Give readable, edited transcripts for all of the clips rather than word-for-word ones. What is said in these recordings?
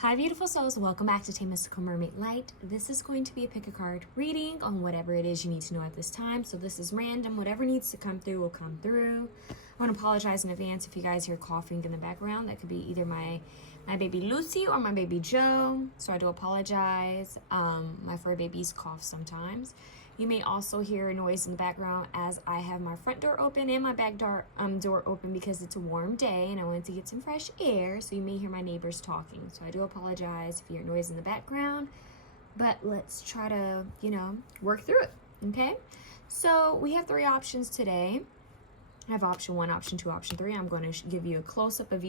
Hi beautiful souls, welcome back to 𝘂𝐪𝐻 Mystical Mermaid Light. This is going to be a pick a card reading on whatever it is you need to know at this time. So this is random, whatever needs to come through will come through. I want to apologize in advance if you guys hear coughing in the background. That could be either my baby Lucy or my baby Joe. So I do apologize. My fur babies cough sometimes. You may also hear a noise in the background as I have my front door open and my back door open because it's a warm day and I wanted to get some fresh air. So you may hear my neighbors talking. So I do apologize if you hear noise in the background, but let's try to, work through it, okay? So we have three options today. I have option 1, option 2, option 3. I'm going to give you a close-up of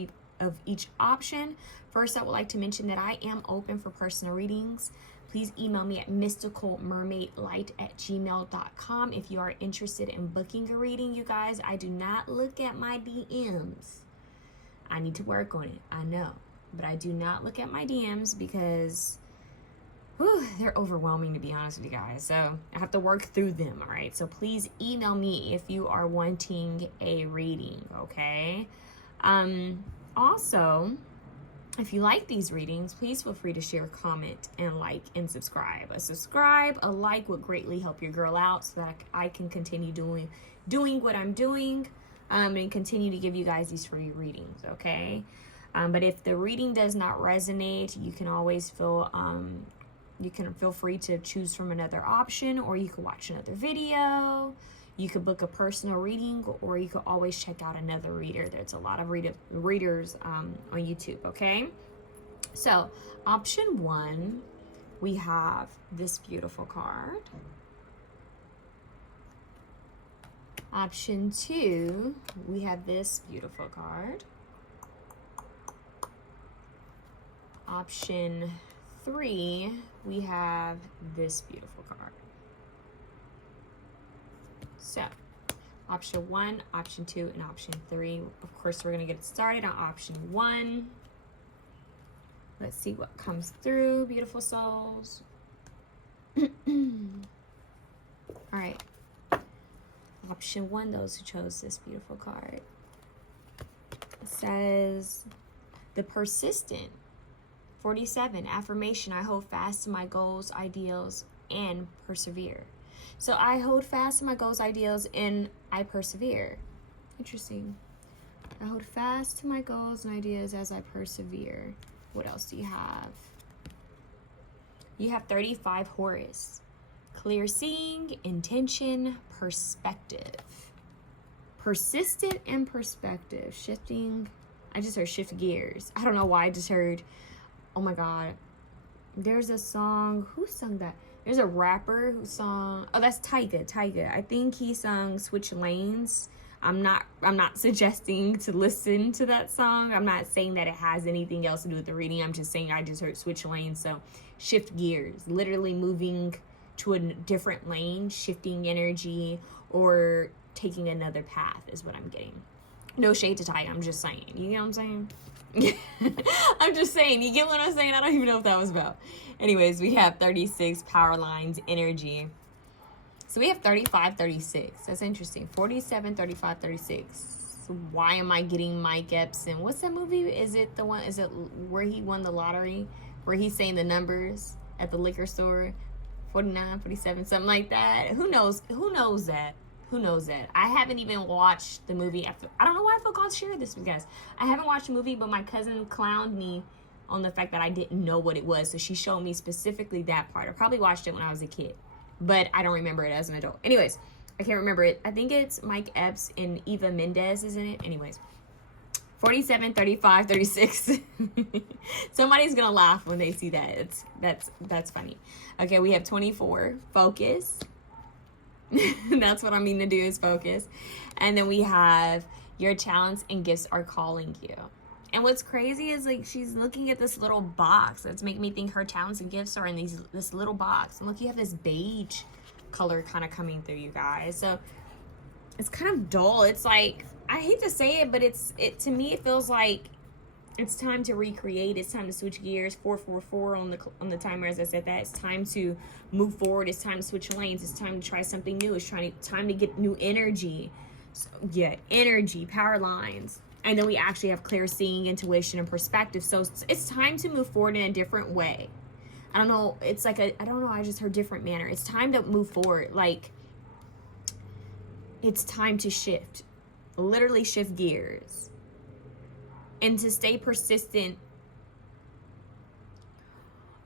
each option. First, I would like to mention that I am open for personal readings. Please email me at mysticalmermaidlight@gmail.com if you are interested in booking a reading, you guys. I do not look at my DMs. I need to work on it, I know. But I do not look at my DMs because they're overwhelming, to be honest with you guys. So I have to work through them, all right? So please email me if you are wanting a reading, okay? Also, if you like these readings, please feel free to share, comment, and like and subscribe. A like would greatly help your girl out so that I can continue doing what I'm doing and continue to give you guys these free readings, okay? But if the reading does not resonate, you can always feel free to choose from another option, or you could watch another video. You could book a personal reading, or you could always check out another reader. There's a lot of readers on YouTube, okay? So, option 1, we have this beautiful card. Option 2, we have this beautiful card. Option 3, we have this beautiful card. So, option 1, option 2, and option 3. Of course, we're going to get started on option 1. Let's see what comes through, beautiful souls. All right. Option 1, those who chose this beautiful card. It says, the persistent. 47, affirmation, I hold fast to my goals, ideals, and persevere. So I hold fast to my goals, ideals, and I persevere. Interesting. I hold fast to my goals and ideas as I persevere. What else do you have? You have 35, Horus. Clear seeing, intention, perspective. Persistent and perspective. Shifting. I just heard shift gears. I don't know why I just heard, oh my God. There's a song. Who sung that? There's a rapper who sung, oh, that's Tyga. I think he sung Switch Lanes. I'm not suggesting to listen to that song. I'm not saying that it has anything else to do with the reading. I'm just saying I just heard Switch Lanes. So shift gears, literally moving to a different lane, shifting energy, or taking another path is what I'm getting. No shade to Tyga, I'm just saying. You know what I'm saying? I'm just saying, you get what I'm saying? I don't even know what that was about. Anyways, we have 36, power lines, energy. So we have 35, 36. That's interesting. 47, 35, 36. So why am I getting Mike Epps? And what's that movie? Is it where he won the lottery? Where he's saying the numbers at the liquor store? 49, 47, something like that. Who knows that? Who knows that? I haven't even watched the movie. I don't know why I feel called to share this with you guys. I haven't watched the movie, but my cousin clowned me on the fact that I didn't know what it was. So she showed me specifically that part. I probably watched it when I was a kid, but I don't remember it as an adult. Anyways, I can't remember it. I think it's Mike Epps and Eva Mendes is in it. Anyways, 47, 35, 36. Somebody's going to laugh when they see that. That's funny. Okay, we have 24, focus. That's what I mean to do, is focus. And then we have your talents and gifts are calling you. And what's crazy is, like, she's looking at this little box. That's making me think her talents and gifts are in this little box. And look, you have this beige color kind of coming through, you guys. So it's kind of dull. It's like, I hate to say it, but to me it feels like it's time to recreate. It's time to switch gears. 444 on the timer, as I said that. It's time to move forward. It's time to switch lanes. It's time to try something new. It's time to get new energy. So, yeah, energy, power lines. And then we actually have clear seeing, intuition, and perspective. So it's time to move forward in a different way. I don't know. It's like I don't know. I just heard different manner. It's time to move forward. Like, it's time to shift. Literally shift gears. And to stay persistent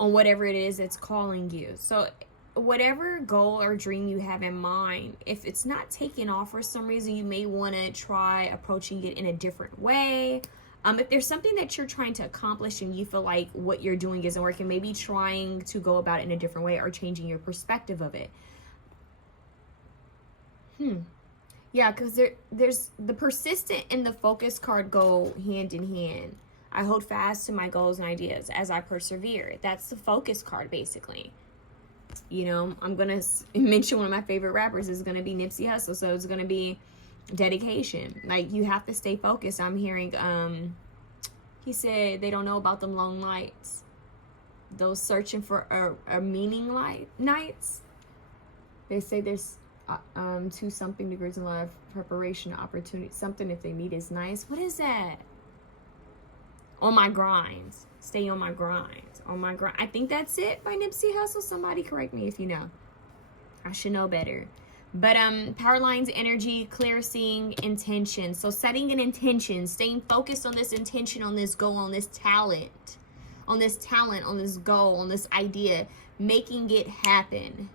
on whatever it is that's calling you. So whatever goal or dream you have in mind, if it's not taking off for some reason, you may want to try approaching it in a different way. If there's something that you're trying to accomplish and you feel like what you're doing isn't working, maybe trying to go about it in a different way or changing your perspective of it. Yeah, because there's the persistent and the focus card go hand in hand. I hold fast to my goals and ideas as I persevere. That's the focus card, basically. You know, I'm going to mention one of my favorite rappers is going to be Nipsey Hussle. So it's going to be dedication. Like, you have to stay focused. I'm hearing, he said they don't know about them long nights. Those searching for a meaning nights. They say there's 2 something degrees in life, preparation, opportunity, something if they meet is nice. What is that? On my grinds. Stay on my grinds. On my grind. I think that's it by Nipsey Hussle. Somebody correct me if you know. I should know better. But power lines, energy, clear seeing, intention. So setting an intention, staying focused on this intention, on this goal, on this talent, on this goal, on this idea, making it happen.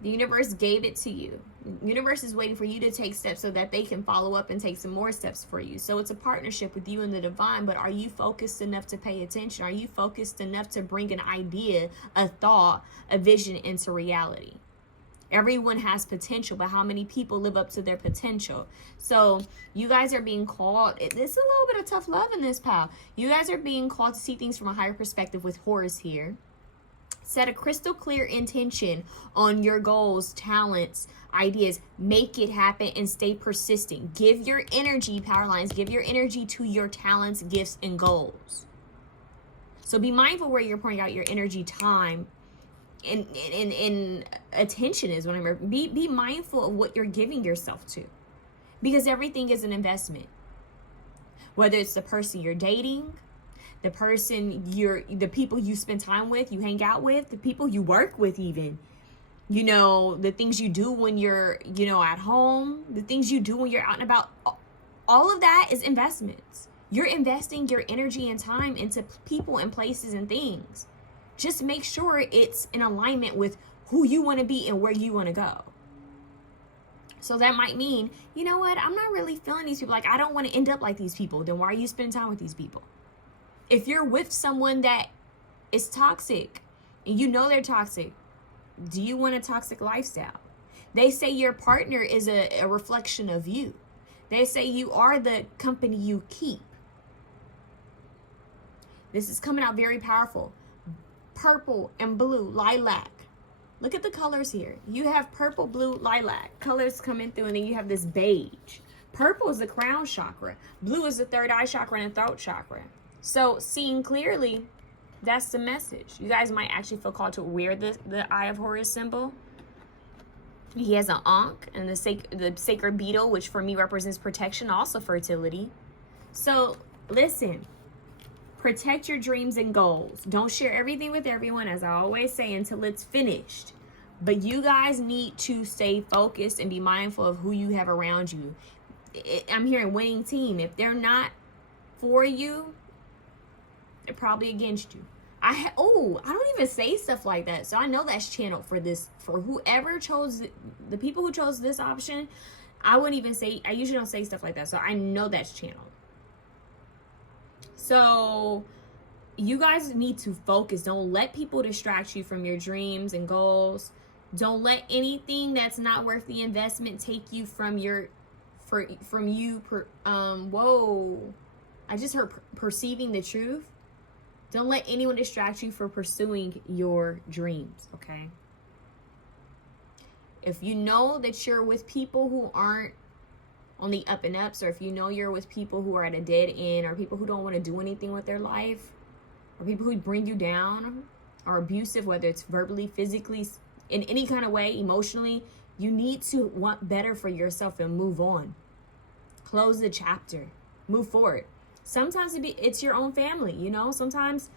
The universe gave it to you. The universe is waiting for you to take steps so that they can follow up and take some more steps for you. So it's a partnership with you and the divine, but are you focused enough to pay attention? Are you focused enough to bring an idea, a thought, a vision into reality? Everyone has potential, but how many people live up to their potential? So you guys are being called, it's a little bit of tough love in this, pal. You guys are being called to see things from a higher perspective with Horus here. Set a crystal clear intention on your goals, talents, ideas. Make it happen and stay persistent. Give your energy, power lines, give your energy to your talents, gifts, and goals. So be mindful where you're pouring out your energy, time, and attention is what I'm. Be mindful of what you're giving yourself to. Because everything is an investment. Whether it's the person you're dating, the people you spend time with, you hang out with, the people you work with even, you know, the things you do when you're, you know, at home, the things you do when you're out and about, all of that is investments. You're investing your energy and time into people and places and things. Just make sure it's in alignment with who you want to be and where you want to go. So that might mean, you know what, I'm not really feeling these people. Like, I don't want to end up like these people. Then why are you spending time with these people? If you're with someone that is toxic and you know they're toxic, do you want a toxic lifestyle? They say your partner is a reflection of you. They say you are the company you keep. This is coming out very powerful. Purple and blue, lilac. Look at the colors here. You have purple, blue, lilac. Colors coming through, and then you have this beige. Purple is the crown chakra. Blue is the third eye chakra and the throat chakra. So seeing clearly, that's the message. You guys might actually feel called to wear the Eye of Horus symbol. He has an ankh and the sacred beetle, which for me represents protection, also fertility. So listen, protect your dreams and goals. Don't share everything with everyone, as I always say, until it's finished. But you guys need to stay focused and be mindful of who you have around you. I'm hearing winning team. If they're not for you, they're probably against you. I don't even say stuff like that. So I know that's channeled for this, for whoever chose, the people who chose this option. I wouldn't even say, I usually don't say stuff like that. So I know that's channeled. So you guys need to focus. Don't let people distract you from your dreams and goals. Don't let anything that's not worth the investment take you from your, whoa. I just heard perceiving the truth. Don't let anyone distract you from pursuing your dreams, okay? If you know that you're with people who aren't on the up and ups, or if you know you're with people who are at a dead end, or people who don't want to do anything with their life, or people who bring you down, or abusive, whether it's verbally, physically, in any kind of way, emotionally, you need to want better for yourself and move on. Close the chapter. move forward. Sometimes it's your own family, you know. Sometimes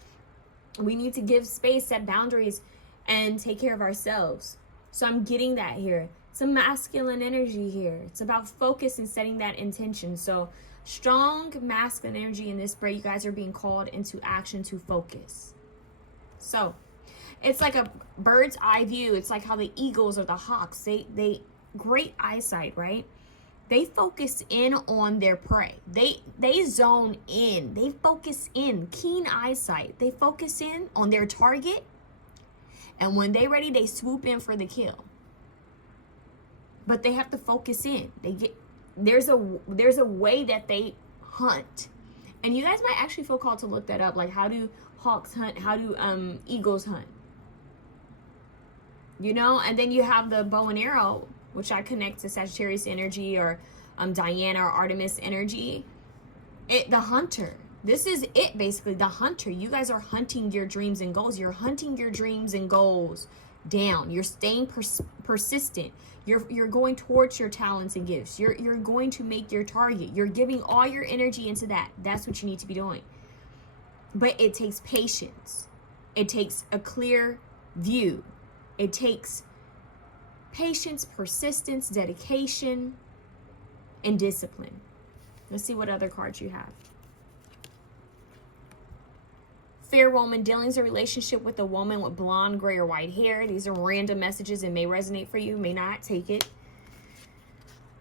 we need to give space, set boundaries, and take care of ourselves. So I'm getting that here. It's a masculine energy here. It's about focus and setting that intention. So strong masculine energy in this spread. You guys are being called into action to focus. So it's like a bird's eye view. It's like how the eagles or the hawks, they great eyesight, right? They focus in on their prey. They zone in. They focus in. Keen eyesight. They focus in on their target. And when they're ready, they swoop in for the kill. But they have to focus in. There's a way that they hunt. And you guys might actually feel called to look that up. Like, how do hawks hunt? How do eagles hunt? You know? And then you have the bow and arrow, which I connect to Sagittarius energy, or Diana or Artemis energy. The hunter. This is it, basically, the hunter. You guys are hunting your dreams and goals. You're hunting your dreams and goals down. You're staying persistent. You're going towards your talents and gifts. You're going to make your target. You're giving all your energy into that. That's what you need to be doing. But it takes patience. It takes a clear view. It takes patience, persistence, dedication, and discipline. Let's see what other cards you have. Fair woman, dealings a relationship with a woman with blonde, gray, or white hair. These are random messages. It may resonate for you, may not. Take it.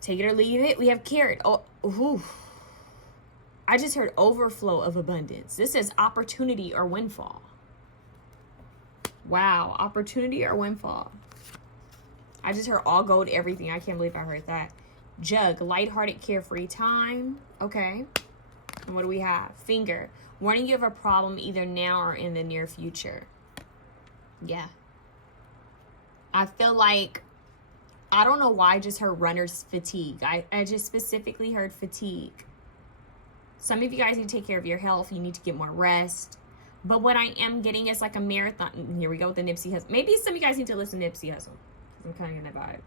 Take it or leave it. We have carrot. Oh, ooh. I just heard overflow of abundance. This is opportunity or windfall. Wow, opportunity or windfall. I just heard all gold, everything. I can't believe I heard that. Jug, lighthearted, carefree time. Okay. And what do we have? Finger, warning you of a problem either now or in the near future. Yeah. I feel like, I don't know why I just heard runner's fatigue. I just specifically heard fatigue. Some of you guys need to take care of your health. You need to get more rest. But what I am getting is like a marathon. Here we go with the Nipsey Hussle. Maybe some of you guys need to listen to Nipsey Hussle. I'm kind of getting that vibe.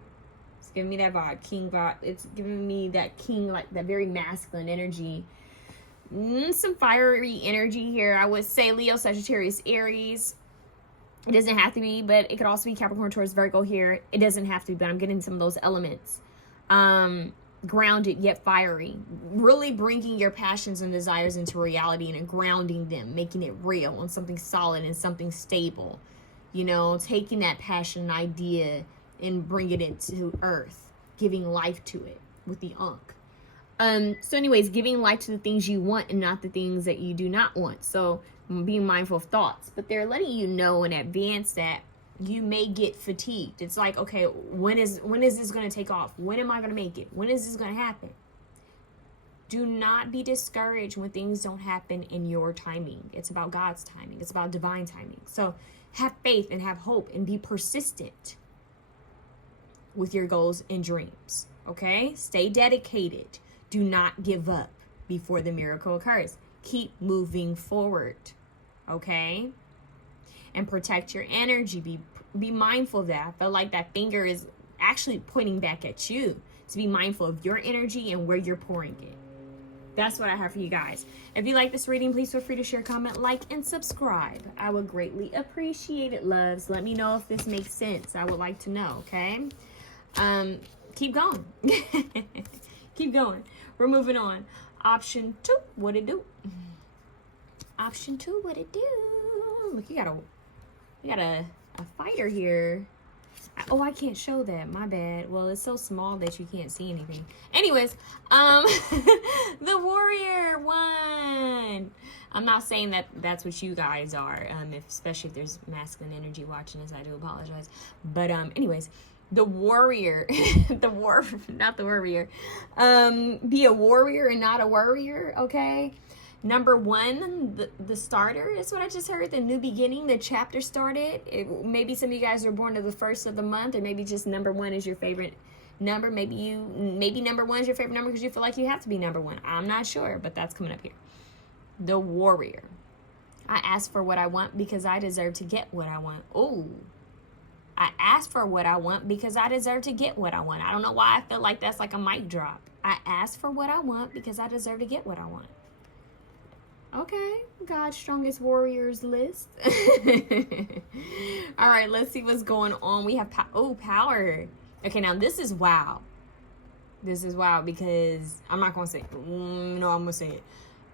It's giving me that vibe. King vibe. It's giving me that king, like that very masculine energy. Some fiery energy here. I would say Leo, Sagittarius, Aries. It doesn't have to be, but it could also be Capricorn, Taurus, Virgo here. It doesn't have to be, but I'm getting some of those elements. Grounded yet fiery. Really bringing your passions and desires into reality and grounding them, making it real on something solid and something stable. You know, taking that passion and idea and bringing it to earth, giving life to it with the Ankh. So anyways, giving life to the things you want and not the things that you do not want. So being mindful of thoughts, but they're letting you know in advance that you may get fatigued. It's like, okay, when is this going to take off? When am I going to make it? When is this going to happen? Do not be discouraged when things don't happen in your timing. It's about God's timing. It's about divine timing. So have faith and have hope and be persistent with your goals and dreams. Okay? Stay dedicated. Do not give up before the miracle occurs. Keep moving forward. Okay? And protect your energy. Be mindful of that. I feel like that finger is actually pointing back at you to be mindful of your energy and where you're pouring it. That's what I have for you guys. If you like this reading, please feel free to share, comment, like, and subscribe. I would greatly appreciate it, loves. Let me know if this makes sense. I would like to know, okay? Keep going. Keep going. We're moving on. Option 2, what it do? Option 2, what it do? Look, you got a fighter here. Oh, I can't show that. My bad. Well, it's so small that you can't see anything. Anyways, the warrior won. I'm not saying that that's what you guys are, especially if there's masculine energy watching this. I do apologize. But anyways, the warrior, not the warrior. Be a warrior and not a worrier, okay? Number 1, the starter is what I just heard. The new beginning, the chapter started. Maybe some of you guys are born to the 1st of the month, or maybe just number 1 is your favorite number. Maybe number 1 is your favorite number because you feel like you have to be number 1. I'm not sure, but that's coming up here. The warrior. I ask for what I want because I deserve to get what I want. Oh, I ask for what I want because I deserve to get what I want. I don't know why I feel like that's like a mic drop. I ask for what I want because I deserve to get what I want. Okay, God's strongest warriors list. All right, let's see what's going on. We have power. Okay, now this is wow. This is wow because I'm not going to say it. No, I'm going to say it.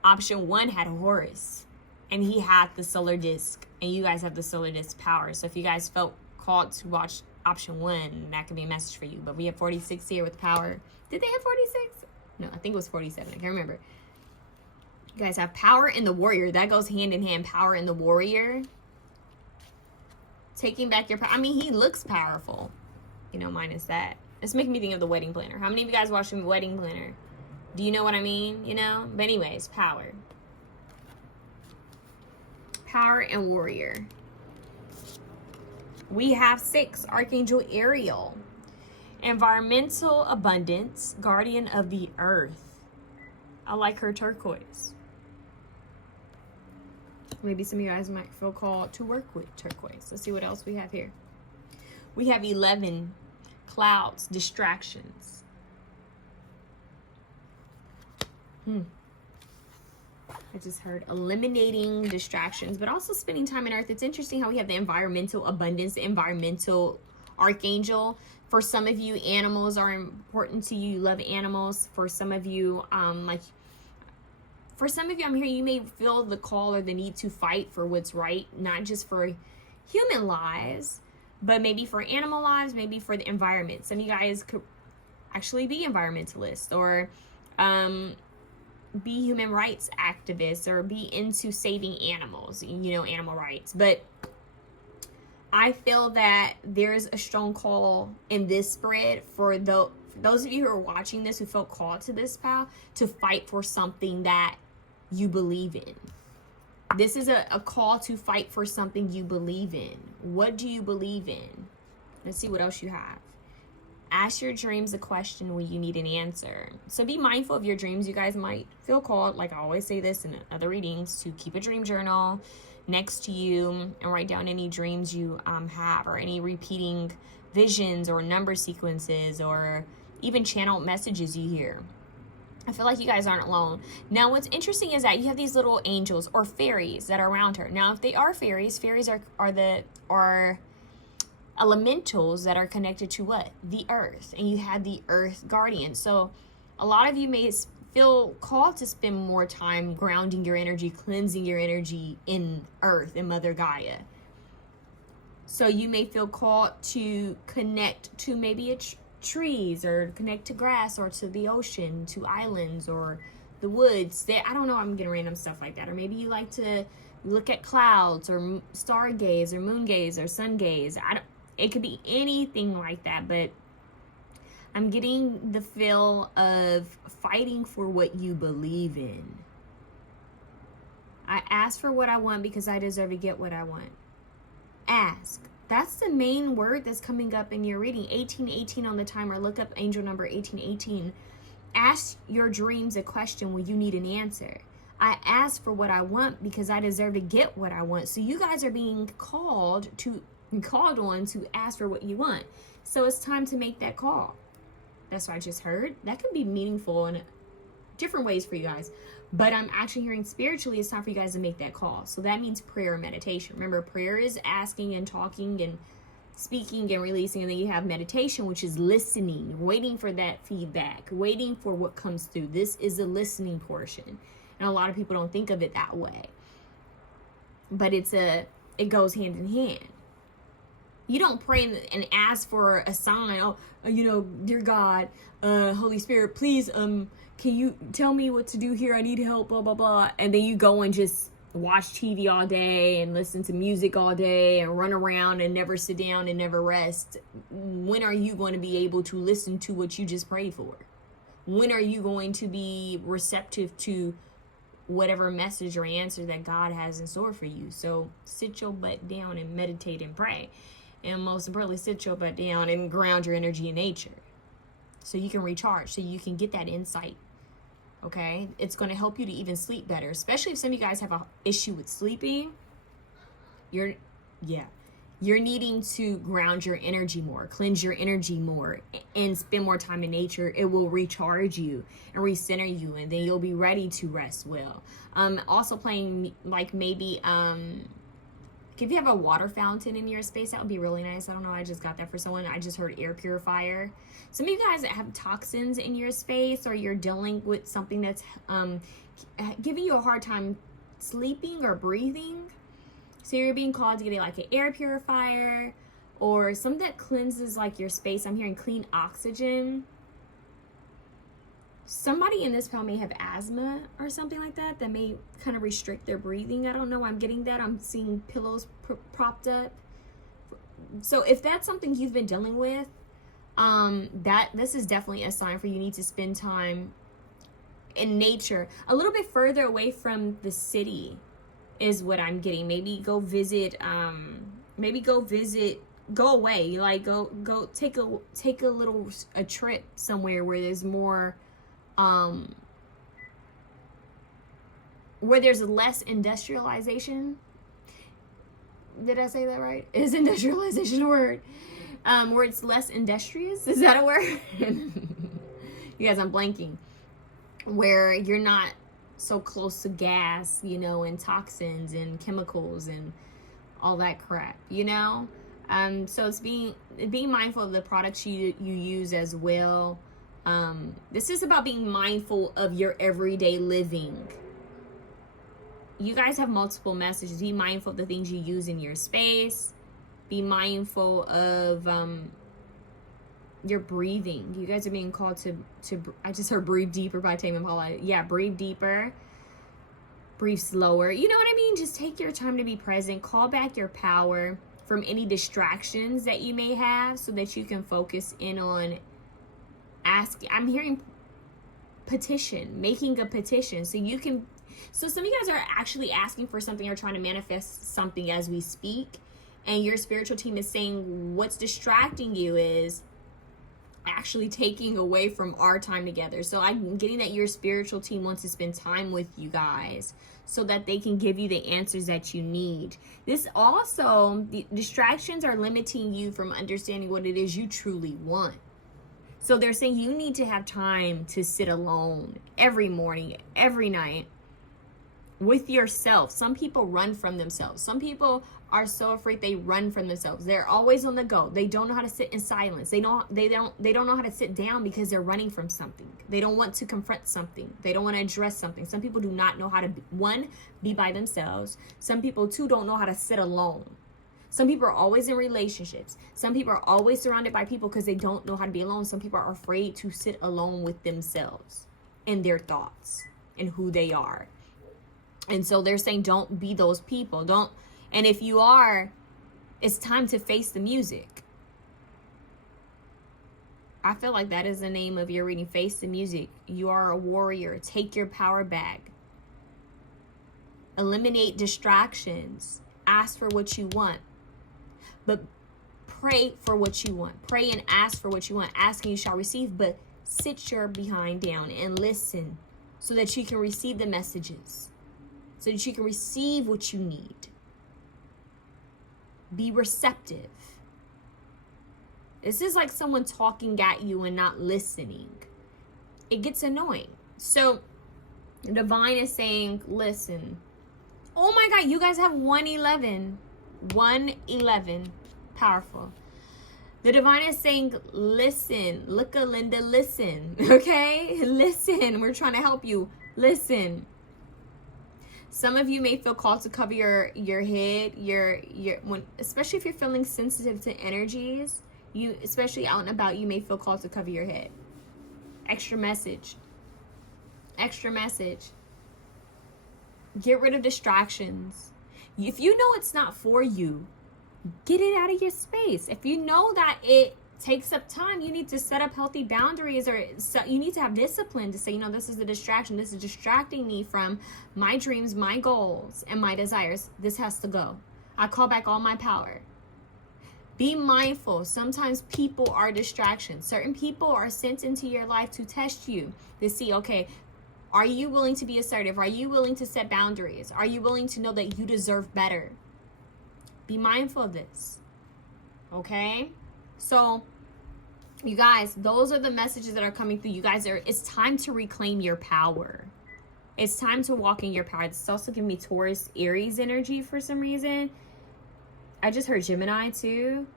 Option 1 had Horus, and he had the solar disc, and you guys have the solar disc power. So if you guys felt called to watch option 1, that could be a message for you. But we have 46 here with power. Did they have 46? No, I think it was 47. I can't remember. You guys have power in the warrior. That goes hand in hand. Power in the warrior. Taking back your power. I mean, he looks powerful. You know, minus that. It's making me think of the wedding planner. How many of you guys watched the wedding planner? Do you know what I mean? You know? But anyways, power. Power and warrior. We have 6. Archangel Ariel. Environmental abundance. Guardian of the earth. I like her turquoise. Maybe some of you guys might feel called to work with turquoise. Let's see what else we have here. We have 11. Clouds, distractions. I just heard eliminating distractions, but also spending time in earth. It's interesting how we have the environmental abundance, the environmental archangel. For some of you, animals are important to you. You love animals. For some of you, for some of you, I'm here, you may feel the call or the need to fight for what's right, not just for human lives, but maybe for animal lives, maybe for the environment. Some of you guys could actually be environmentalists or be human rights activists or be into saving animals, you know, animal rights. But I feel that there's a strong call in this spread for those of you who are watching this who felt called to this path to fight for something that you believe in. This is a call to fight for something you believe in. What do you believe in? Let's see what else you have. Ask your dreams a question when you need an answer. So be mindful of your dreams. You guys might feel called, like I always say this in other readings, to keep a dream journal next to you and write down any dreams you have, or any repeating visions or number sequences, or even channeled messages you hear. I feel like you guys aren't alone. Now, what's interesting is that you have these little angels or fairies that are around her. Now, if they are fairies, fairies are elementals that are connected to what? The earth. And you have the earth guardian. So a lot of you may feel called to spend more time grounding your energy, cleansing your energy in earth, in Mother Gaia. So you may feel called to connect to maybe a trees, or connect to grass, or to the ocean, to islands, or the woods. I don't know, I'm getting random stuff like that. Or maybe you like to look at clouds, or star gaze, or moon gaze, or sun gaze. It could be anything like that, but I'm getting the feel of fighting for what you believe in. I ask for what I want because I deserve to get what I want. Ask. That's the main word that's coming up in your reading. 1818 on the timer. Look up angel number 1818. Ask your dreams a question when you need an answer. I ask for what I want because I deserve to get what I want. So you guys are being called on to ask for what you want. So it's time to make that call. That's what I just heard. That could be meaningful in different ways for you guys. But I'm actually hearing spiritually it's time for you guys to make that call. So that means prayer and meditation. Remember, prayer is asking and talking and speaking and releasing. And then you have meditation, which is listening, waiting for that feedback, waiting for what comes through. This is the listening portion. And a lot of people don't think of it that way. But it goes hand in hand. You don't pray and ask for a sign. Oh, dear God, Holy Spirit, please, can you tell me what to do here? I need help, blah, blah, blah. And then you go and just watch TV all day and listen to music all day and run around and never sit down and never rest. When are you going to be able to listen to what you just prayed for? When are you going to be receptive to whatever message or answer that God has in store for you? So sit your butt down and meditate and pray. And most importantly, sit your butt down and ground your energy in nature so you can recharge, so you can get that insight, okay? It's going to help you to even sleep better, especially if some of you guys have an issue with sleeping. you're needing to ground your energy more, cleanse your energy more, and spend more time in nature. It will recharge you and recenter you, and then you'll be ready to rest well. Also playing, like, maybe if you have a water fountain in your space, that would be really nice. I don't know, I just got that for someone. I just heard air purifier. Some of you guys that have toxins in your space, or you're dealing with something that's giving you a hard time sleeping or breathing, so you're being called to get like an air purifier or something that cleanses like your space. I'm hearing clean oxygen. Somebody in this panel may have asthma or something like that may kind of restrict their breathing. I don't know, I'm getting that. I'm seeing pillows propped up. So if that's something you've been dealing with, this is definitely a sign for you need to spend time in nature, a little bit further away from the city is what I'm getting. Maybe go visit, go away, like go take a trip somewhere where there's more, where there's less industrialization. Did I say that right? Is industrialization a word? Where it's less industrious? Is that a word? You guys, I'm blanking. Where you're not so close to gas, you know, and toxins and chemicals and all that crap, you know? So it's being mindful of the products you use as well. This is about being mindful of your everyday living. You guys have multiple messages. Be mindful of the things you use in your space. Be mindful of your breathing. You guys are being called to I just heard breathe deeper by Tame Impala. Yeah, breathe deeper. Breathe slower. You know what I mean? Just take your time to be present. Call back your power from any distractions that you may have so that you can focus in on asking. I'm hearing petition, making a petition. So some of you guys are actually asking for something or trying to manifest something as we speak. And your spiritual team is saying what's distracting you is actually taking away from our time together. So I'm getting that your spiritual team wants to spend time with you guys so that they can give you the answers that you need. This also, the distractions are limiting you from understanding what it is you truly want. So they're saying you need to have time to sit alone every morning, every night with yourself. Some people run from themselves. Some people are so afraid they run from themselves. They're always on the go. They don't know how to sit in silence. They don't know how to sit down because they're running from something. They don't want to confront something. They don't want to address something. Some people do not know how to, one, be by themselves. Some people, two, don't know how to sit alone. Some people are always in relationships. Some people are always surrounded by people because they don't know how to be alone. Some people are afraid to sit alone with themselves and their thoughts and who they are. And so they're saying don't be those people. Don't. And if you are, it's time to face the music. I feel like that is the name of your reading. Face the music. You are a warrior. Take your power back. Eliminate distractions. Ask for what you want. But pray for what you want. Pray and ask for what you want. Ask and you shall receive. But sit your behind down and listen so that you can receive the messages. So that you can receive what you need. Be receptive. This is like someone talking at you and not listening. It gets annoying. So the divine is saying, listen. Oh my God, you guys have 111. 111. Powerful. The divine is saying, listen. Look, Linda, listen. Okay? Listen. We're trying to help you. Listen. Some of you may feel called to cover your head, especially if you're feeling sensitive to energies. You, especially out and about, you may feel called to cover your head. Extra message. Extra message. Get rid of distractions. If you know it's not for you, get it out of your space. If you know that it takes up time, you need to set up healthy boundaries, or you need to have discipline to say, you know, this is a distraction. This is distracting me from my dreams, my goals, and my desires. This has to go. I call back all my power. Be mindful. Sometimes people are distractions. Certain people are sent into your life to test you, to see, okay, are you willing to be assertive? Are you willing to set boundaries? Are you willing to know that you deserve better? Be mindful of this. Okay? So, you guys, those are the messages that are coming through. You guys, it's time to reclaim your power. It's time to walk in your power. It's also giving me Taurus, Aries energy for some reason. I just heard Gemini too.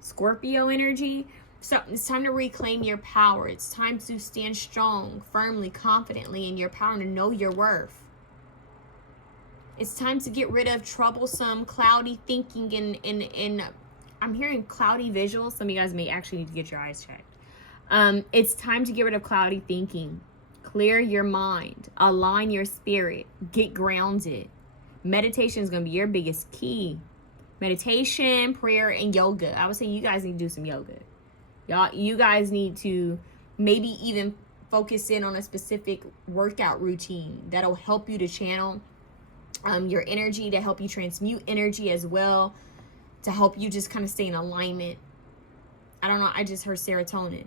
Scorpio energy. So it's time to reclaim your power. It's time to stand strong, firmly, confidently in your power and to know your worth. It's time to get rid of troublesome, cloudy thinking and I'm hearing cloudy visuals. Some of you guys may actually need to get your eyes checked. It's time to get rid of cloudy thinking. Clear your mind. Align your spirit. Get grounded. Meditation is going to be your biggest key. Meditation, prayer, and yoga. I would say you guys need to do some yoga. You guys need to maybe even focus in on a specific workout routine that'll help you to channel your energy, to help you transmute energy as well, to help you just kind of stay in alignment. I don't know, I just heard serotonin.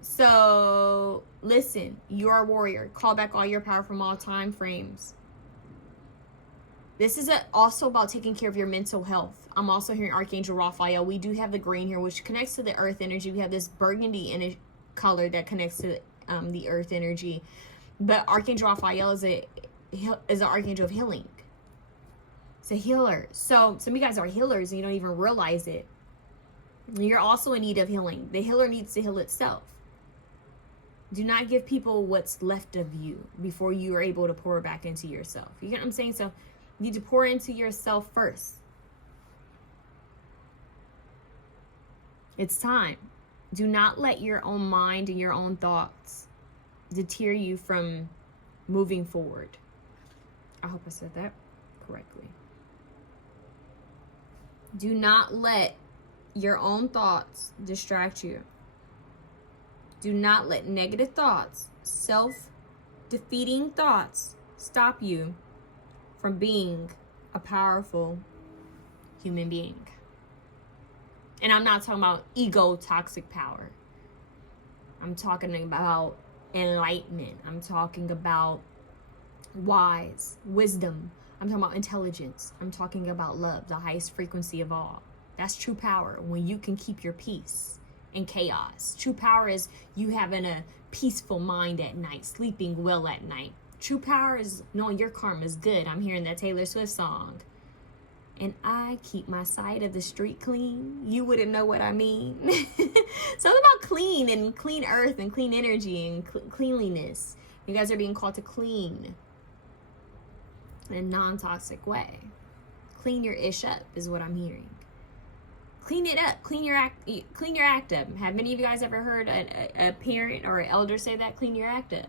So listen, you're a warrior. Call back all your power from all time frames. This is also about taking care of your mental health. I'm also hearing Archangel Raphael. We do have the green here, which connects to the earth energy. We have this burgundy color that connects to the earth energy. But Archangel Raphael is an archangel of healing. It's a healer. So some of you guys are healers and you don't even realize it. You're also in need of healing. The healer needs to heal itself. Do not give people what's left of you before you are able to pour back into yourself. You get what I'm saying? So you need to pour into yourself first. It's time. Do not let your own mind and your own thoughts deter you from moving forward. I hope I said that correctly. Do not let your own thoughts distract you. Do not let negative thoughts, self-defeating thoughts, stop you from being a powerful human being. And I'm not talking about ego toxic power. I'm talking about enlightenment. I'm talking about wisdom. I'm talking about intelligence. I'm talking about love, the highest frequency of all. That's true power, when you can keep your peace in chaos. True power is you having a peaceful mind at night, sleeping well at night. True power is knowing your karma is good. I'm hearing that Taylor Swift song. And I keep my side of the street clean. You wouldn't know what I mean. Something about clean and clean earth and clean energy and cleanliness. You guys are being called to clean in a non-toxic way. Clean your ish up is what I'm hearing. Clean it up. Clean your act up. Have many of you guys ever heard a parent or an elder say that? Clean your act up.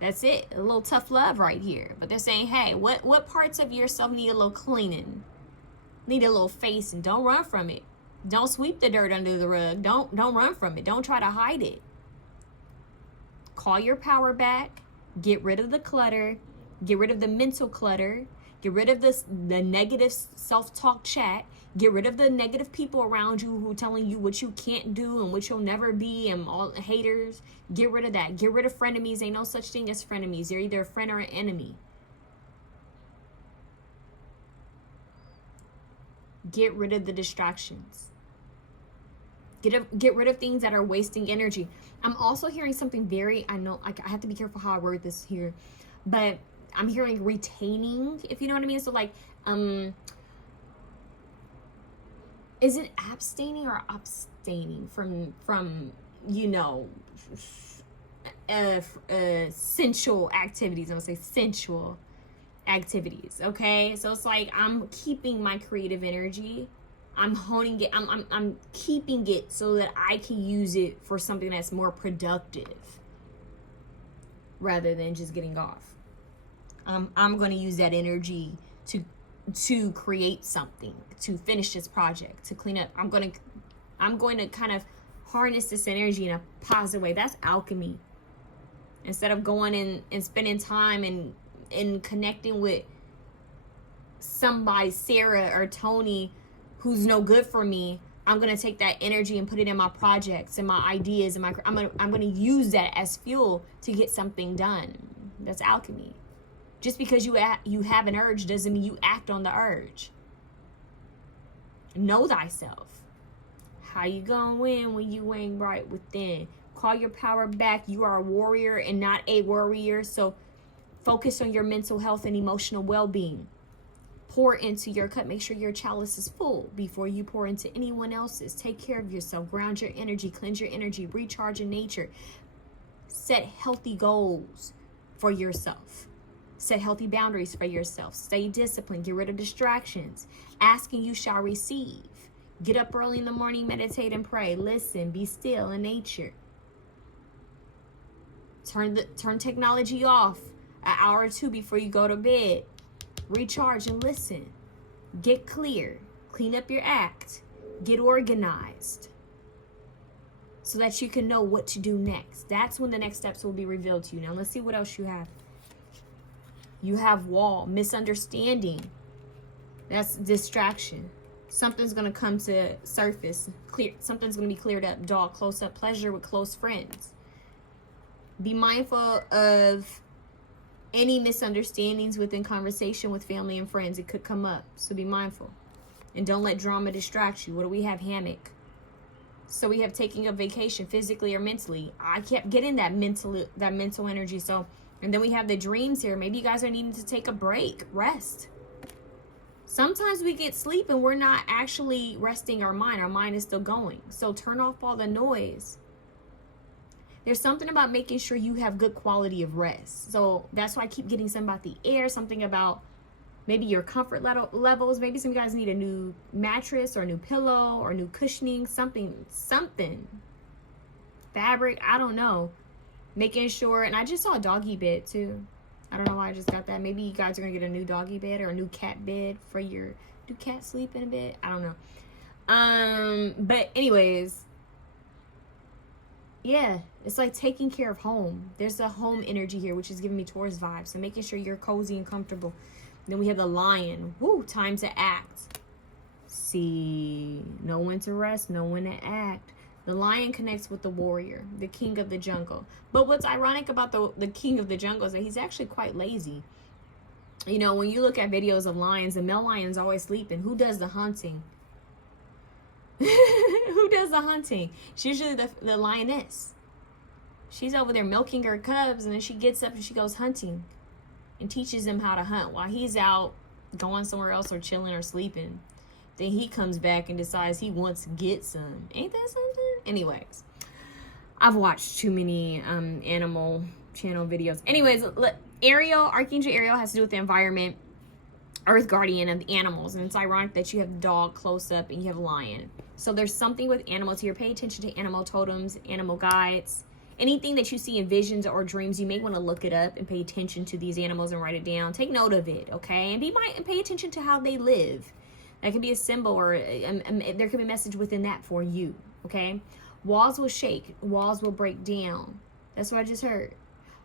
That's it. A little tough love right here. But they're saying, hey, what parts of yourself need a little cleaning? Need a little facing. Don't run from it. Don't sweep the dirt under the rug. Don't run from it. Don't try to hide it. Call your power back. Get rid of the clutter. Get rid of the mental clutter. Get rid of the negative self-talk chat. Get rid of the negative people around you who are telling you what you can't do and what you'll never be and all haters. Get rid of that. Get rid of frenemies. Ain't no such thing as frenemies. They're either a friend or an enemy. Get rid of the distractions. Get rid of things that are wasting energy. I'm also hearing something I know I have to be careful how I word this here, but I'm hearing retaining, if you know what I mean. So like, is it abstaining or abstaining from sensual activities? I'm gonna say sensual activities. Okay, so it's like I'm keeping my creative energy. I'm honing it. I'm keeping it so that I can use it for something that's more productive rather than just getting off. I'm going to use that energy to create something, to finish this project, to clean up. I'm going to kind of harness this energy in a positive way. That's alchemy. Instead of going in and spending time and connecting with somebody, Sarah or Tony, who's no good for me, I'm going to take that energy and put it in my projects and my ideas and I'm going to use that as fuel to get something done. That's alchemy. Just because you have an urge doesn't mean you act on the urge. Know thyself. How you gonna win when you ain't right within? Call your power back. You are a warrior and not a worrier. So focus on your mental health and emotional well-being. Pour into your cup. Make sure your chalice is full before you pour into anyone else's. Take care of yourself. Ground your energy. Cleanse your energy. Recharge in nature. Set healthy goals for yourself. Set healthy boundaries for yourself. Stay disciplined. Get rid of distractions. Ask and you shall receive. Get up early in the morning. Meditate and pray. Listen. Be still in nature. Turn technology off an hour or two before you go to bed. Recharge and listen. Get clear. Clean up your act. Get organized so that you can know what to do next. That's when the next steps will be revealed to you. Now let's see what else you have. You have wall, misunderstanding. That's distraction. Something's going to come to surface. Something's going to be cleared up. Dog, close up pleasure with close friends. Be mindful of any misunderstandings within conversation with family and friends. It could come up, so be mindful. And don't let drama distract you. What do we have? Hammock. So we have taking a vacation physically or mentally. I kept getting that mental energy. So, and then we have the dreams here. Maybe you guys are needing to take a break, rest. Sometimes we get sleep and we're not actually resting our mind. Our mind is still going. So turn off all the noise. There's something about making sure you have good quality of rest. So that's why I keep getting something about the air, something about maybe your comfort levels. Maybe some guys need a new mattress or a new pillow or new cushioning, something. Fabric, I don't know. Making sure, and I just saw a doggy bed too. I don't know why I just got that. Maybe you guys are going to get a new doggy bed or a new cat bed for your, do cats sleep in a bed? I don't know. But anyways, yeah, it's like taking care of home. There's a home energy here, which is giving me Taurus vibes. So making sure you're cozy and comfortable. Then we have the lion. Woo, time to act. See, know when to rest, know when to act. The lion connects with the warrior, the king of the jungle. But what's ironic about the king of the jungle is that he's actually quite lazy. You know, when you look at videos of lions, the male lion's always sleeping. Who does the hunting? Who does the hunting? It's usually the lioness. She's over there milking her cubs, and then she gets up and she goes hunting and teaches them how to hunt while he's out going somewhere else or chilling or sleeping. Then he comes back and decides he wants to get some. Ain't that something? Anyways, I've watched too many animal channel videos. Anyways, Ariel, Archangel Ariel has to do with the environment, earth guardian of the animals. And it's ironic that you have the dog close up and you have lion. So there's something with animals here. Pay attention to animal totems, animal guides. Anything that you see in visions or dreams, you may want to look it up and pay attention to these animals and write it down. Take note of it, okay? And pay attention to how they live. That could be a symbol or there could be a message within that for you, okay? Walls will shake. Walls will break down. That's what I just heard.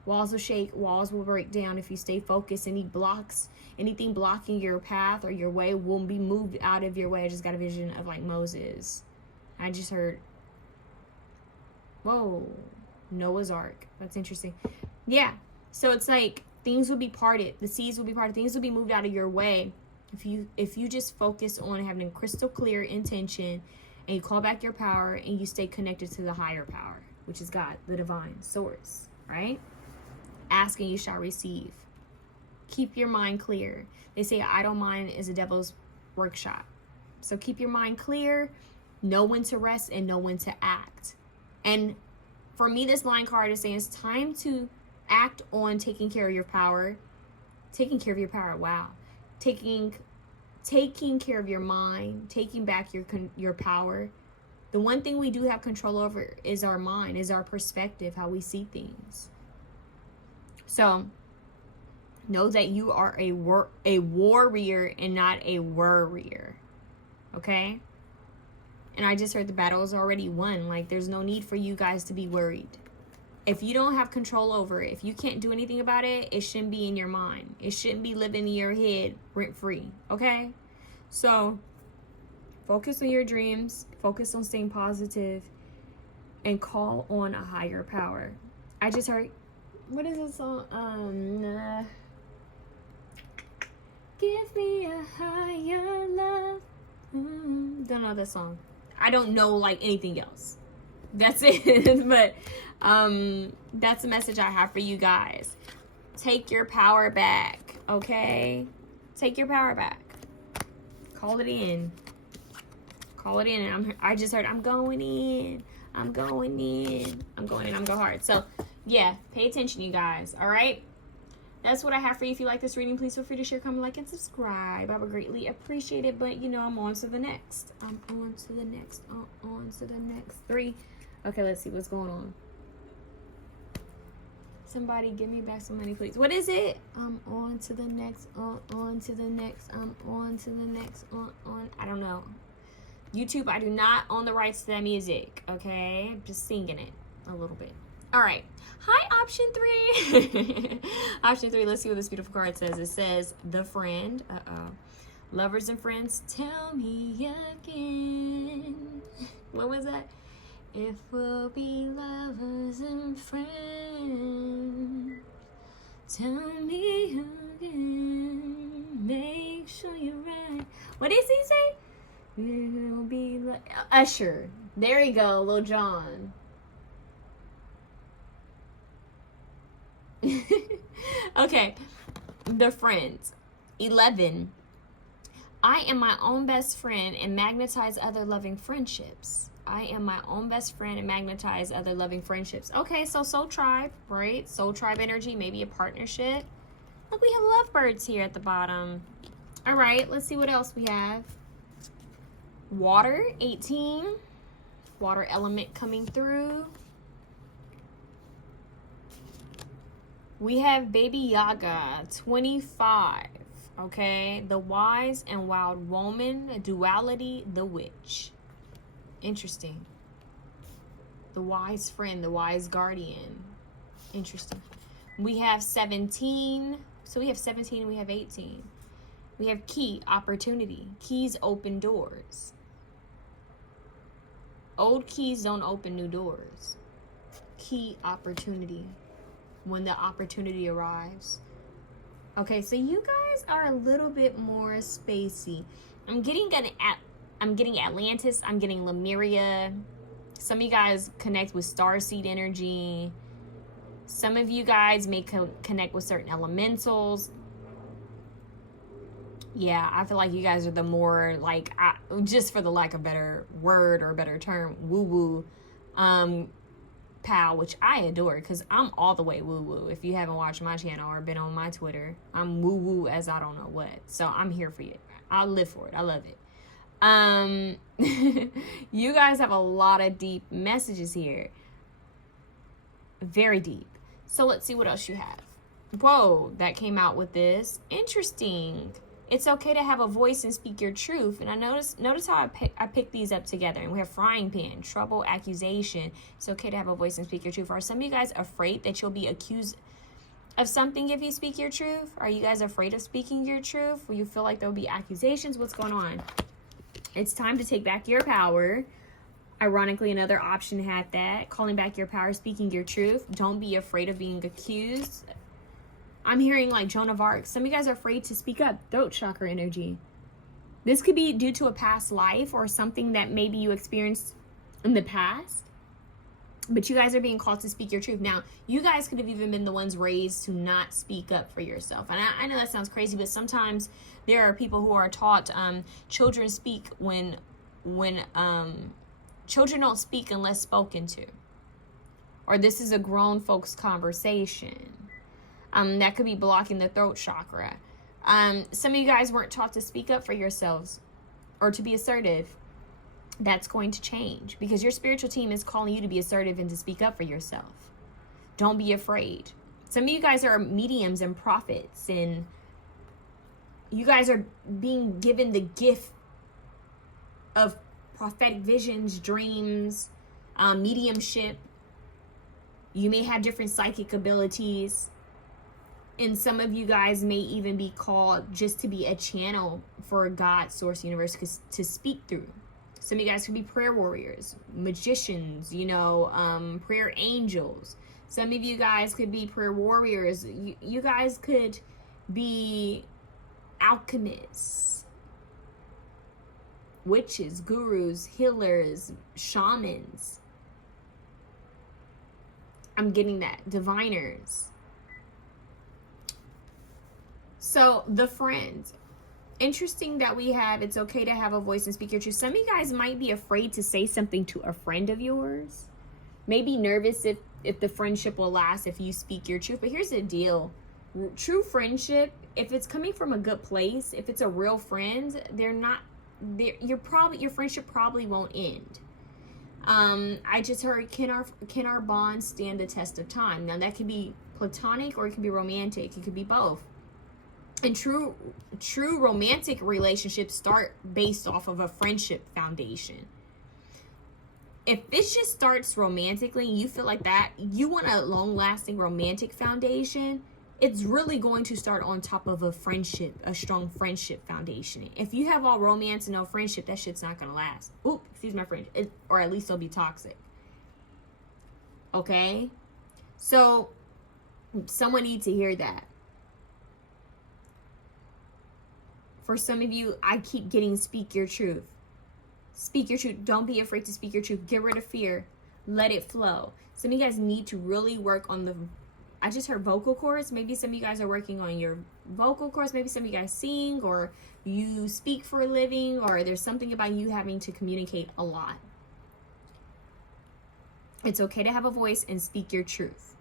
Walls will shake. Walls will break down if you stay focused. Anything blocking your path or your way will be moved out of your way. I just got a vision of like Moses. I just heard, whoa, Noah's Ark. That's interesting. Yeah. So it's like things will be parted. The seas will be parted. Things will be moved out of your way. If you just focus on having crystal clear intention and you call back your power and you stay connected to the higher power, which is God, the divine source, right? Ask and you shall receive. Keep your mind clear. They say idle mind is a devil's workshop. So keep your mind clear, know when to rest and know when to act. And for me, this line card is saying it's time to act on taking care of your power. Taking care of your power, wow. Taking care of your mind, taking back your power. The one thing we do have control over is our mind, is our perspective, how we see things. So know that you are a warrior and not a worrier, okay? And I just heard the battle is already won. Like, there's no need for you guys to be worried. If you don't have control over it, if you can't do anything about it, it shouldn't be in your mind. It shouldn't be living in your head rent-free, okay? So focus on your dreams, focus on staying positive, and call on a higher power. I just heard, what is this song? Give me a higher love. know that song. I don't know like anything else. That's it. But that's the message I have for you guys. Take your power back, okay? Take your power back. Call it in. Call it in. And I just heard, I'm going in. I'm going in. I'm going in. I'm going hard. So, yeah, pay attention, you guys. All right? That's what I have for you. If you like this reading, please feel free to share, comment, like, and subscribe. I would greatly appreciate it. But, you know, I'm on to the next. I'm on to the next. On to the next 3. Okay, let's see what's going on. Somebody give me back some money, please. What is it? I'm on to the next. On to the next. I'm on to the next. On. I don't know. YouTube, I do not own the rights to that music. Okay? I'm just singing it a little bit. All right. Hi, option 3. Option 3. Let's see what this beautiful card says. It says, the friend. Lovers and friends, tell me again. What was that? If we'll be lovers and friends, tell me again. Make sure you're right. What does he say? We'll be like Usher. There you go, Lil Jon. Okay, the friends. 11. I am my own best friend and magnetize other loving friendships. I am my own best friend and magnetize other loving friendships. Okay, so soul tribe, right? Soul tribe energy, maybe a partnership. Look, we have lovebirds here at the bottom. All right, let's see what else we have. Water, 18. Water element coming through. We have Baby Yaga, 25. Okay, the wise and wild woman, duality, the witch. Interesting. The wise friend, the wise guardian. Interesting. We have 17. So we have 17 and we have 18. We have key, opportunity. Keys open doors. Old keys don't open new doors. Key, opportunity. When the opportunity arrives. Okay, so you guys are a little bit more spacey. I'm getting Atlantis. I'm getting Lemuria. Some of you guys connect with starseed energy. Some of you guys may connect with certain elementals. Yeah, I feel like you guys are the more like, just for the lack of a better word or a better term, woo-woo pal, which I adore because I'm all the way woo-woo. If you haven't watched my channel or been on my Twitter, I'm woo-woo as I don't know what. So I'm here for you. I'll live for it. I love it. You guys have a lot of deep messages here. Very deep. So let's see what else you have. Whoa, that came out with this. Interesting. It's okay to have a voice and speak your truth. And I notice how I picked these up together. And we have frying pan, trouble, accusation. It's okay to have a voice and speak your truth. Are some of you guys afraid that you'll be accused of something if you speak your truth? Are you guys afraid of speaking your truth? Will you feel like there'll be accusations? What's going on? It's time to take back your power. Ironically, another option had that. Calling back your power, speaking your truth. Don't be afraid of being accused. I'm hearing like Joan of Arc. Some of you guys are afraid to speak up. Throat chakra energy. This could be due to a past life or something that maybe you experienced in the past. But you guys are being called to speak your truth. Now, you guys could have even been the ones raised to not speak up for yourself. And I know that sounds crazy, but sometimes there are people who are taught children speak when children don't speak unless spoken to. Or this is a grown folks conversation. That could be blocking the throat chakra. Some of you guys weren't taught to speak up for yourselves or to be assertive. That's going to change because your spiritual team is calling you to be assertive and to speak up for yourself. Don't be afraid. Some of you guys are mediums and prophets, and you guys are being given the gift of prophetic visions, dreams, mediumship. You may have different psychic abilities. And some of you guys may even be called just to be a channel for God, source, universe to speak through. Some of you guys could be prayer warriors, magicians, prayer angels. Some of you guys could be prayer warriors. You guys could be alchemists. witches, gurus, healers, shamans. I'm getting that. Diviners. So the friends. Interesting that we have, it's okay to have a voice and speak your truth. Some of you guys might be afraid to say something to a friend of yours. Maybe nervous if the friendship will last if you speak your truth. But here's the deal. True friendship, if it's coming from a good place, if it's a real friend, your friendship probably won't end. I just heard, can our bond stand the test of time? Now that can be platonic or it can be romantic. It could be both. And true romantic relationships start based off of a friendship foundation. If this just starts romantically and you feel like that, you want a long-lasting romantic foundation, it's really going to start on top of a strong friendship foundation. If you have all romance and no friendship, that shit's not going to last. Oop, excuse my French. Or at least it'll be toxic. Okay? So, someone needs to hear that. For some of you, I keep getting speak your truth. Speak your truth. Don't be afraid to speak your truth. Get rid of fear. Let it flow. Some of you guys need to really work on I just heard vocal cords. Maybe some of you guys are working on your vocal cords. Maybe some of you guys sing or you speak for a living, or there's something about you having to communicate a lot. It's okay to have a voice and speak your truth.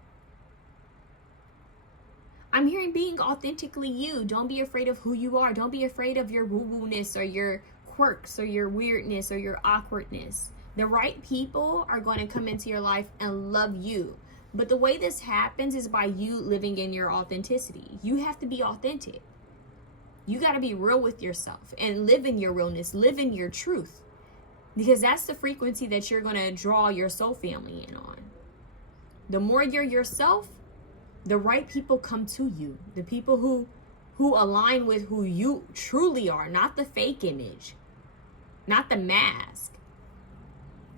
I'm hearing being authentically you. Don't be afraid of who you are. Don't be afraid of your woo-woo-ness or your quirks or your weirdness or your awkwardness. The right people are going to come into your life and love you. But the way this happens is by you living in your authenticity. You have to be authentic. You got to be real with yourself and live in your realness, live in your truth. Because that's the frequency that you're going to draw your soul family in on. The more you're yourself, the right people come to you. The people who align with who you truly are, not the fake image, not the mask.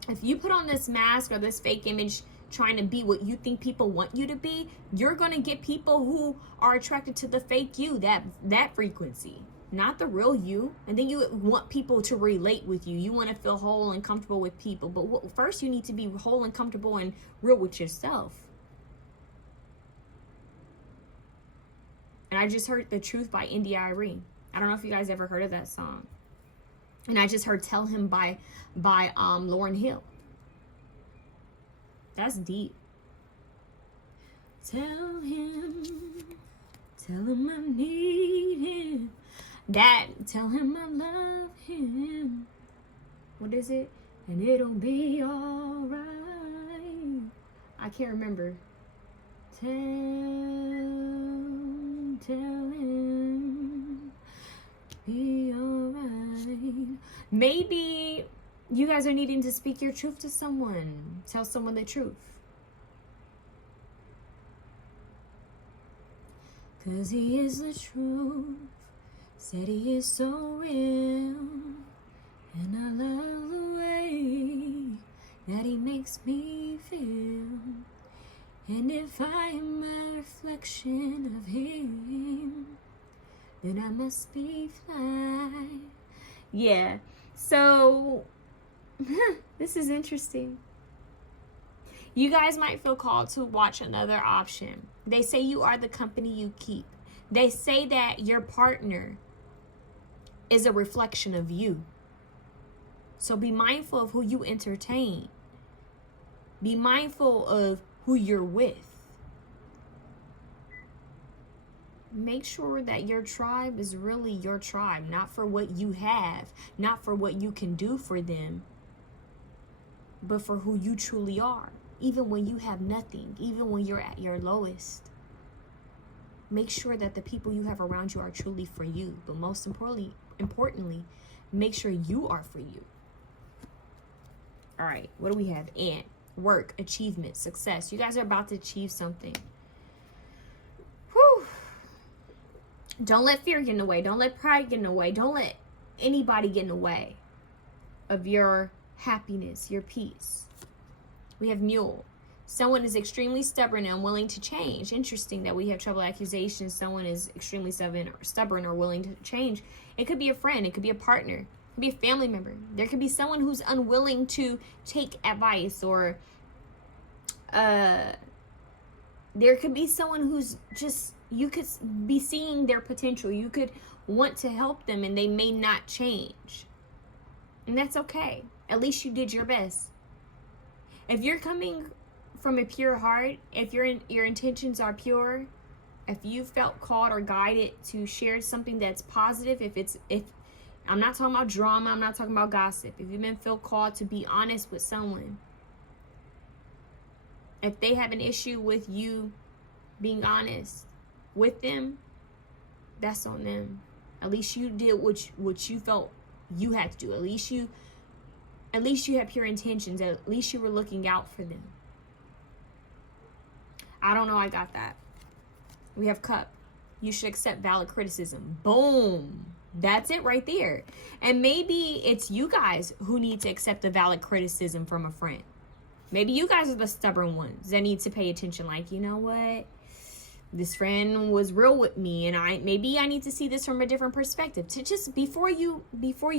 If you put on this mask or this fake image trying to be what you think people want you to be, you're going to get people who are attracted to the fake you, that frequency, not the real you. And then you want people to relate with you. You want to feel whole and comfortable with people. But first you need to be whole and comfortable and real with yourself. And I just heard The Truth by 𝐰𝐰𝐰. I don't know if you guys ever heard of that song. And I just heard Tell Him by Lauryn Hill. That's deep. Tell him I need him. Tell him I love him. What is it? And it'll be alright. I can't remember. Tell him be alright. Maybe you guys are needing to speak your truth to someone. Tell someone the truth. 'Cause he is the truth. Said he is so real. And I love the way that he makes me feel. And if I am a reflection of him, then I must be fly. Yeah, so this is interesting. You guys might feel called to watch another option. They say you are the company you keep. They say that your partner is a reflection of you. So be mindful of who you entertain. Be mindful of who you're with. Make sure that your tribe is really your tribe, not for what you have, not for what you can do for them, but for who you truly are. Even when you have nothing, even when you're at your lowest. Make sure that the people you have around you are truly for you. But most importantly, make sure you are for you. All right, what do we have? And work, achievement, success. You guys are about to achieve something. Whew. Don't let fear get in the way. Don't let pride get in the way. Don't let anybody get in the way of your happiness, your peace. We have mule. Someone is extremely stubborn and unwilling to change. Interesting that we have trouble accusations. Someone is extremely stubborn or willing to change. It could be a friend. It could be a partner. could be a family member. There could be someone who's unwilling to take advice, or there could be someone who's just, you could be seeing their potential. You could want to help them and they may not change. And that's okay. At least you did your best. If you're coming from a pure heart, if your intentions are pure, if you felt called or guided to share something that's positive, if I'm not talking about drama, I'm not talking about gossip. If you've been felt called to be honest with someone, if they have an issue with you being honest with them, that's on them. At least you did what you felt you had to do. At least you have pure intentions. At least you were looking out for them. I don't know, I got that. We have cup. You should accept valid criticism. Boom. That's it right there. And maybe it's you guys who need to accept the valid criticism from a friend. Maybe you guys are the stubborn ones that need to pay attention. Like, you know what? This friend was real with me, and maybe I need to see this from a different perspective. To just before you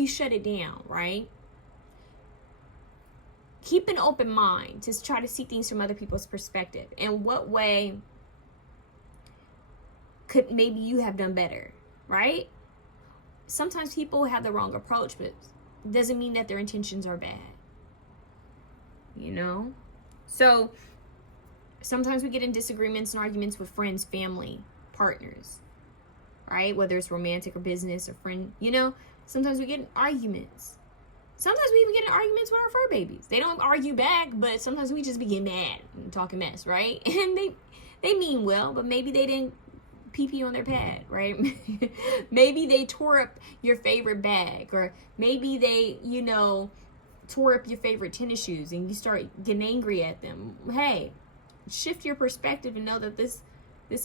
shut it down, right? Keep an open mind to try to see things from other people's perspective. In what way could maybe you have done better, right? Sometimes people have the wrong approach, but it doesn't mean that their intentions are bad. You know? So sometimes we get in disagreements and arguments with friends, family, partners, right? Whether it's romantic or business or friend, you know, sometimes we get in arguments. Sometimes we even get in arguments with our fur babies. They don't argue back, but sometimes we just be getting mad and talking mess, right? And they mean well, but maybe they didn't pee on their pad, right? Maybe they tore up your favorite bag, or maybe they, you know, tore up your favorite tennis shoes and you start getting angry at them. Hey, shift your perspective and know that this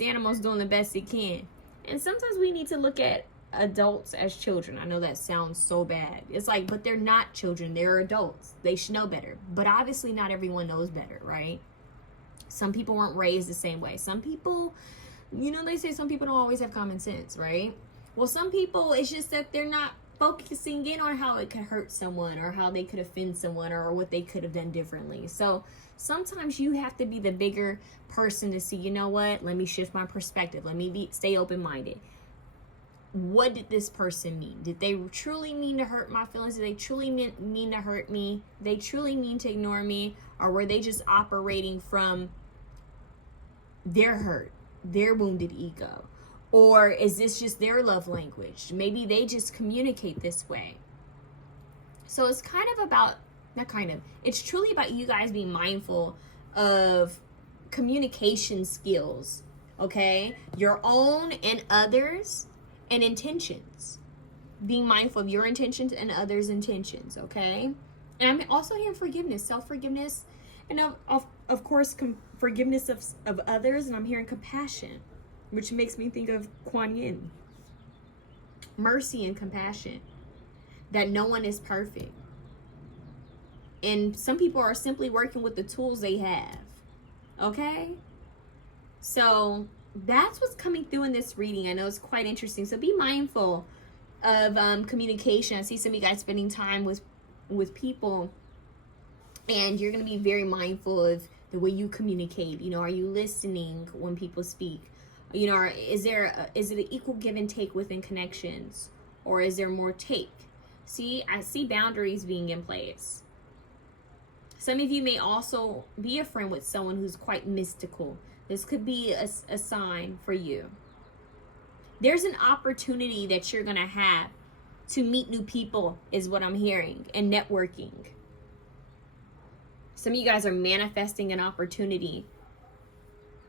animal's doing the best it can. And sometimes we need to look at adults as children. I know that sounds so bad. It's like, but they're not children, they're adults. They should know better. But obviously not everyone knows better, right? Some people weren't raised the same way. Some people, you know, they say some people don't always have common sense, right? Well, some people, it's just that they're not focusing in on how it could hurt someone or how they could offend someone or what they could have done differently. So sometimes you have to be the bigger person to see, you know what, let me shift my perspective. Let me stay open-minded. What did this person mean? Did they truly mean to hurt my feelings? Did they truly mean to hurt me? Did they truly mean to ignore me? Or were they just operating from their hurt, their wounded ego? Or is this just their love language? Maybe they just communicate this way. So it's kind of about, it's truly about you guys being mindful of communication skills, okay? Your own and others, and intentions. Being mindful of your intentions and others' intentions, okay? And I'm also hearing forgiveness, self-forgiveness, and of course, forgiveness of others, and I'm hearing compassion, which makes me think of Kuan Yin. Mercy and compassion. That no one is perfect. And some people are simply working with the tools they have. Okay? So that's what's coming through in this reading. I know it's quite interesting. So be mindful of communication. I see some of you guys spending time with people. And you're going to be very mindful of the way you communicate. You know, are you listening when people speak? You know, is it an equal give and take within connections? Or is there more take? See, I see boundaries being in place. Some of you may also be a friend with someone who's quite mystical. This could be a sign for you. There's an opportunity that you're going to have to meet new people, is what I'm hearing, and networking. Some of you guys are manifesting an opportunity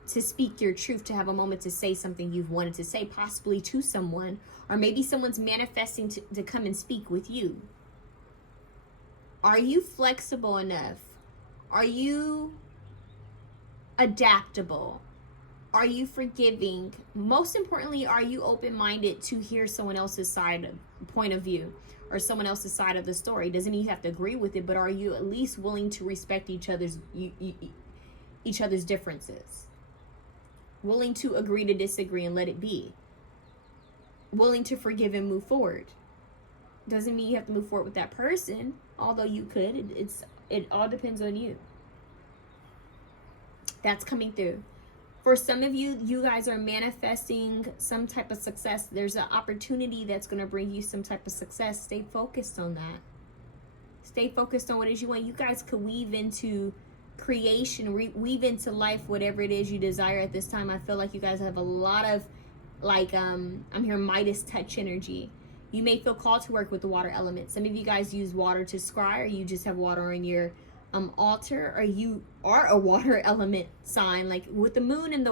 to speak your truth, to have a moment to say something you've wanted to say, possibly to someone, or maybe someone's manifesting to come and speak with you. Are you flexible enough? Are you adaptable? Are you forgiving? Most importantly, are you open-minded to hear someone else's point of view, or someone else's side of the story? Doesn't mean you have to agree with it, but are you at least willing to respect each other's differences? Willing to agree to disagree and let it be. Willing to forgive and move forward. Doesn't mean you have to move forward with that person, although you could. It all depends on you. That's coming through. For some of you, you guys are manifesting some type of success. There's an opportunity that's going to bring you some type of success. Stay focused on that. Stay focused on what it is you want. You guys could weave into creation, weave into life whatever it is you desire at this time. I feel like you guys have a lot of, like, I'm hearing Midas touch energy. You may feel called to work with the water element. Some of you guys use water to scry, or you just have water on your altar, or you are a water element sign, like with the moon in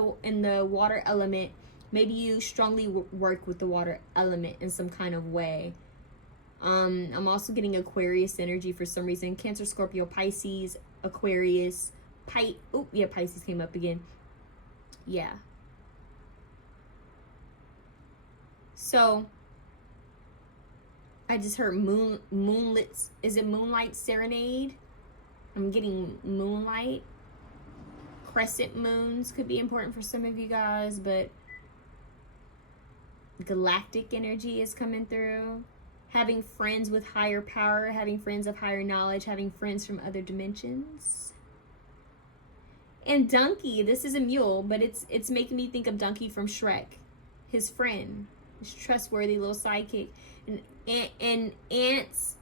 the water element. Maybe you strongly work with the water element in some kind of way. I'm also getting Aquarius energy for some reason. Cancer, Scorpio, Pisces, Aquarius, Pisces came up again. Yeah. So I just heard moonlit. Is it moonlight serenade? I'm getting moonlight. Crescent moons could be important for some of you guys, but galactic energy is coming through. Having friends with higher power, having friends of higher knowledge, having friends from other dimensions. And Donkey, this is a mule, but it's making me think of Donkey from Shrek, his friend, his trustworthy little sidekick. And ants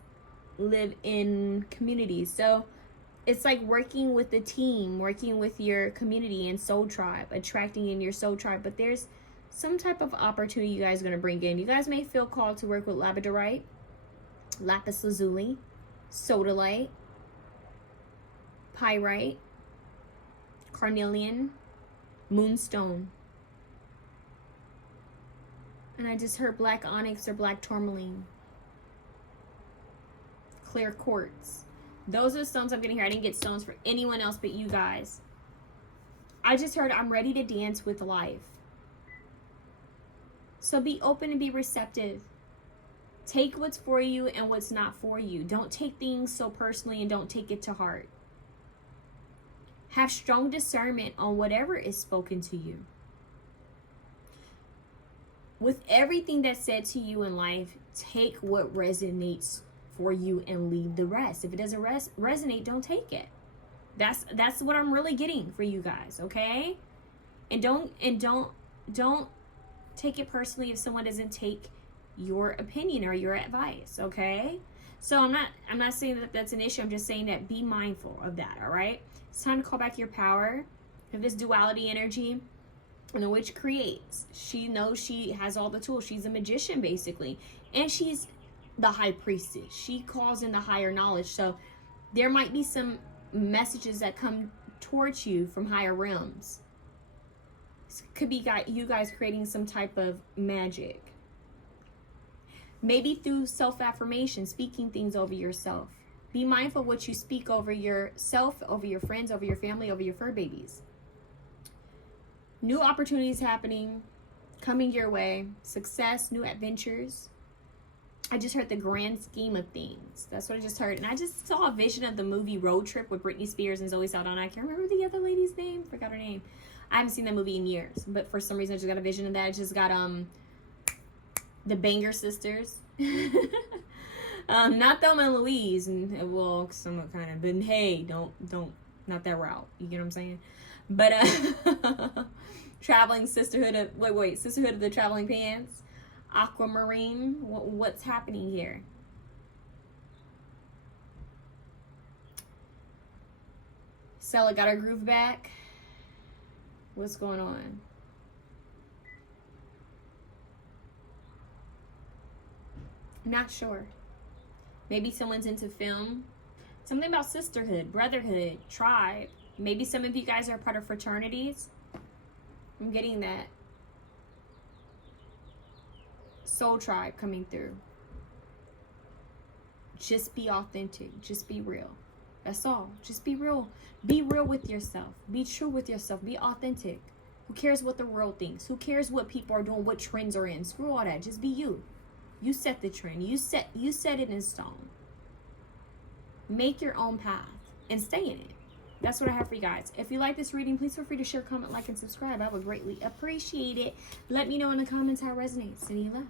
live in communities, so it's like working with the team, working with your community and soul tribe, attracting in your soul tribe. But there's some type of opportunity you guys are going to bring in. You guys may feel called to work with labradorite, lapis lazuli, sodalite, pyrite, carnelian, moonstone. And I just heard black onyx or black tourmaline, clear quartz. Those are the stones I'm getting here. I didn't get stones for anyone else but you guys. I just heard I'm ready to dance with life. So be open and be receptive. Take what's for you and what's not for you. Don't take things so personally, and don't take it to heart. Have strong discernment on whatever is spoken to you. With everything that's said to you in life, take what resonates for you and leave the rest. If it doesn't resonate, don't take it. That's what I'm really getting for you guys, okay? And don't take it personally if someone doesn't take your opinion or your advice, okay? So I'm not saying that that's an issue. I'm just saying that be mindful of that, all right? It's time to call back your power. Have this duality energy. And the witch creates. She knows she has all the tools. She's a magician, basically. And she's the high priestess. She calls in the higher knowledge. So there might be some messages that come towards you from higher realms. This could be you guys creating some type of magic. Maybe through self-affirmation, speaking things over yourself. Be mindful of what you speak over yourself, over your friends, over your family, over your fur babies. New opportunities happening, coming your way. Success, new adventures. I just heard the grand scheme of things. That's what I just heard. And I just saw a vision of the movie Road Trip with Britney Spears and Zoe Saldana. I can't remember the other lady's name. Forgot her name. I haven't seen that movie in years. But for some reason, I just got a vision of that. I just got the Banger Sisters. Not Thelma and Louise. And, well, somewhat kind of. But hey, don't, not that route. You get what I'm saying? But traveling sisterhood of sisterhood of the traveling pants, aquamarine. What's happening here? Stella got her groove back. What's going on? Not sure. Maybe someone's into film. Something about sisterhood, brotherhood, tribe. Maybe some of you guys are part of fraternities. I'm getting that. Soul tribe coming through. Just be authentic. Just be real. That's all. Just be real. Be real with yourself. Be true with yourself. Be authentic. Who cares what the world thinks? Who cares what people are doing? What trends are in? Screw all that. Just be you. You set the trend. You set it in stone. Make your own path and stay in it. That's what I have for you guys. If you like this reading, please feel free to share, comment, like, and subscribe. I would greatly appreciate it. Let me know in the comments how it resonates. Sending you love.